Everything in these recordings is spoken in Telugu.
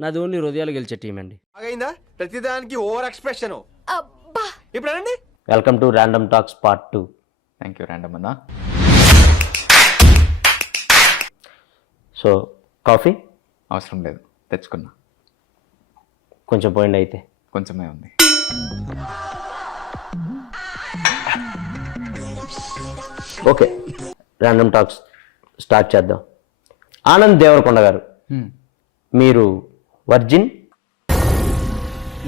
నాది ఓన్లీ హృదయాలు గెలిచే టీం అండి. ప్రతిదానికి ఓవర్ ఎక్స్ప్రెషన్. ఇప్పుడు అనండి. Welcome to random talks part 2. Thank you random అన్న. సో కాఫీ అవసరం లేదు, తెచ్చుకున్నా. కొంచెం పోయింది అయితే. కొంచెమే ఉంది. ఓకే, ర్యాండమ్ టాక్స్ స్టార్ట్ చేద్దాం. ఆనంద్ దేవరకొండ గారు, మీరు వర్జిన్?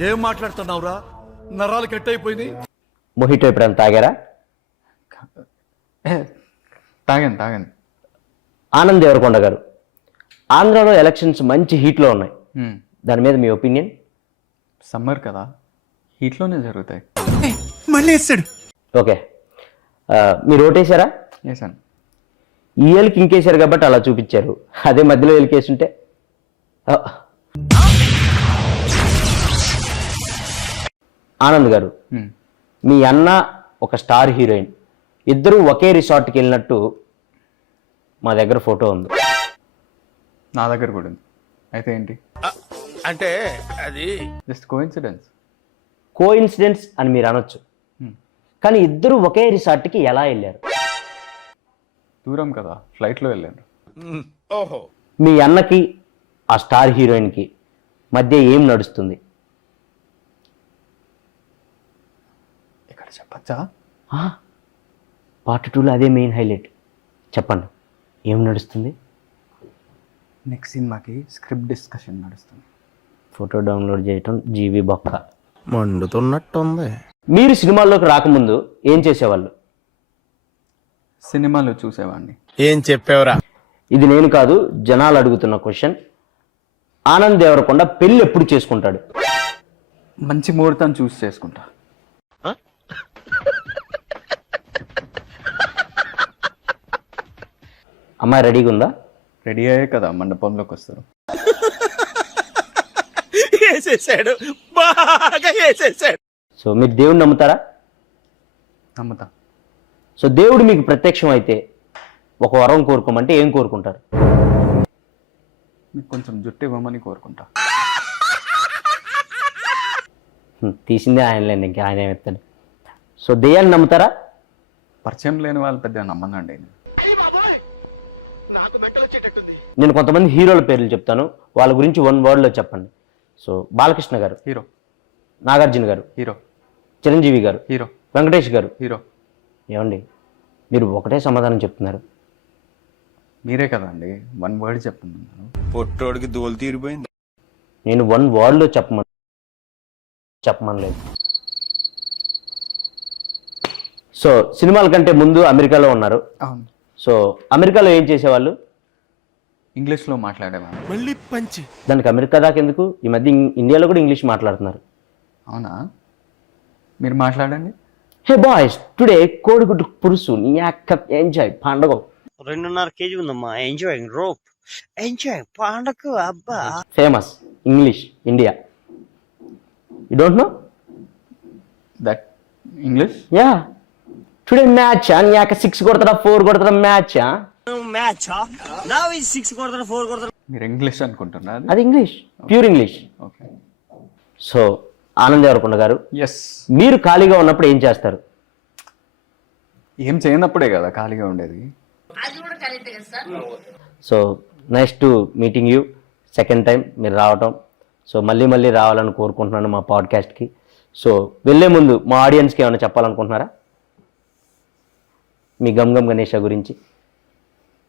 ఏం మాట్లాడుతున్నావురా, నరాలు కట్ అయిపోయింది. మొహిటో ఎప్పుడైనా తాగారా? తాగాను. ఆనంద్ దేవరకొండ గారు, ఆంధ్రాలో ఎలక్షన్స్ మంచి హీట్లో ఉన్నాయి, దాని మీద మీ ఒపీనియన్? సమ్మర్ కదా, హీట్లోనే జరుగుతాయి. మళ్ళీ వేస్తాడు. ఓకే, మీరు ఓటేశారా? వేసాను. ఈ ఏళ్ళకి ఇంకేశారు కాబట్టి అలా చూపించారు, అదే మధ్యలో ఏళ్ళకేసుంటే. ఆనంద్ గారు, మీ అన్న ఒక స్టార్ హీరోయిన్, ఇద్దరు ఒకే రిసార్ట్కి వెళ్ళినట్టు మా దగ్గర ఫోటో ఉంది. నా దగ్గర కూడా ఉంది. అయితే ఏంటి? అంటే అది జస్ట్ కోఇన్సిడెన్స్. కోఇన్సిడెన్స్ అని మీరు అనొచ్చు, కానీ ఇద్దరు ఒకే రిసార్ట్కి ఎలా వెళ్ళారు? దూరం కదా, ఫ్లైట్లో వెళ్ళాను. ఓహో, మీ అన్నకి ఆ స్టార్ హీరోయిన్కి మధ్య ఏం నడుస్తుంది? ఇక్కడ చెప్పచ్చా? పార్ట్ 2లో అదే మెయిన్ హైలైట్. చెప్పండి, ఏం నడుస్తుంది? నెక్స్ట్ సినిమాకి స్క్రిప్ట్ డిస్కషన్ నడుస్తుంది. ఫోటో డౌన్లోడ్ చేయటం జీవి బొక్క మండుతున్నట్టుంది. మీరు సినిమాల్లోకి రాకముందు ఏం చేసేవాళ్ళు? సినిమాలు చూసేవాడిని. ఏం చెప్పావురా? ఇది నేను కాదు, జనాలు అడుగుతున్న క్వశ్చన్. ఆనంద్ దేవరకొండ పెళ్ళి ఎప్పుడు చేసుకుంటాడు? మంచి ముహూర్తం చూసి చేసుకుంటా. అమ్మాయి రెడీగా ఉందా? రెడీ అయ్యే కదా మండపంలోకి వస్తారు. వేసేసాడు, బాగా వేసేసాడు. సో మీరు దేవుడిని నమ్ముతారా? నమ్ముతా. సో దేవుడు మీకు ప్రత్యక్షం అయితే ఒక వరం కోరుకోమంటే ఏం కోరుకుంటారు? మీకు కొంచెం జుట్టు ఇవ్వమని కోరుకుంటా. తీసిందే ఆయనలేండి, ఇంకా ఆయన ఏమెత్తాడు. సో దెయ్యాన్ని నమ్ముతారా? పరిచయం లేని వాళ్ళు పెద్దగా నమ్మనండి. నేను కొంతమంది హీరోల పేర్లు చెప్తాను, వాళ్ళ గురించి 1 wordలో చెప్పండి. సో బాలకృష్ణ గారు హీరో, నాగార్జున గారు హీరో, చిరంజీవి గారు హీరో, వెంకటేష్ గారు హీరో. ఏమండి మీరు ఒకటే సమాధానం చెప్తున్నారు? మీరే కదండి 1 word చెప్తున్నాను. పొట్టోడికి దోలు తీరిపోయింది. నేను 1 wordలో చెప్పమనలేదు. సో సినిమాల కంటే ముందు అమెరికాలో ఉన్నారు. అవును. సో అమెరికాలో ఏం చేసేవాళ్ళు? ఇంగ్లీష్లో మాట్లాడేవాడిని. మళ్ళీ పంచి. దానికి అమెరికా దాకా ఎందుకు? ఈ మధ్య ఇండియాలో కూడా ఇంగ్లీష్ మాట్లాడుతున్నారు. అవునా? మీరు మాట్లాడండి. హే బాయ్స్, టుడే కోడిగుడ్డు పురుసు నీ అక్క ఎంజాయ్ పండగ. 2.5 kg ఉందమ్మా. ఎంజాయింగ్ రోప్, ఎంజాయ్ పండగ. అబ్బా famous English India. You don't know that English? Yeah, today match నీ అక్క 6 కొడతారా 4 కొడతారా మ్యాచ్? మ్యాచ్ నా 6 కొడతారు 4 కొడతారు. మీరు ఇంగ్లీష్ అనుకుంటున్నా? అది English, pure English. Okay. So Anand Deverakonda గారు, ఎస్. మీరు ఖాళీగా ఉన్నప్పుడు ఏం చేస్తారు? ఏం చేయనప్పుడే కదా ఖాళీగా ఉండేది. So nice to meeting you second time మీరు రావటం. సో మళ్ళీ రావాలని కోరుకుంటున్నాను మా పాడ్కాస్ట్కి. సో వెళ్ళే ముందు మా ఆడియన్స్కి ఏమైనా చెప్పాలనుకుంటున్నారా మీ గమ్ గణేష గురించి?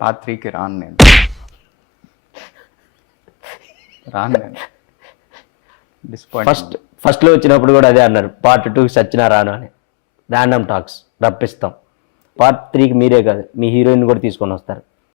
పార్ట్ 3కి రాను నేను. డిస్పాయింట్. ఫస్ట్లో వచ్చినప్పుడు కూడా అదే అన్నారు, పార్ట్ 2కి సచ్చినా రాను అని. Random talks రప్పిస్తాం. పార్ట్ 3కి మీరే కాదు, మీ హీరోయిన్ కూడా తీసుకొని వస్తారు.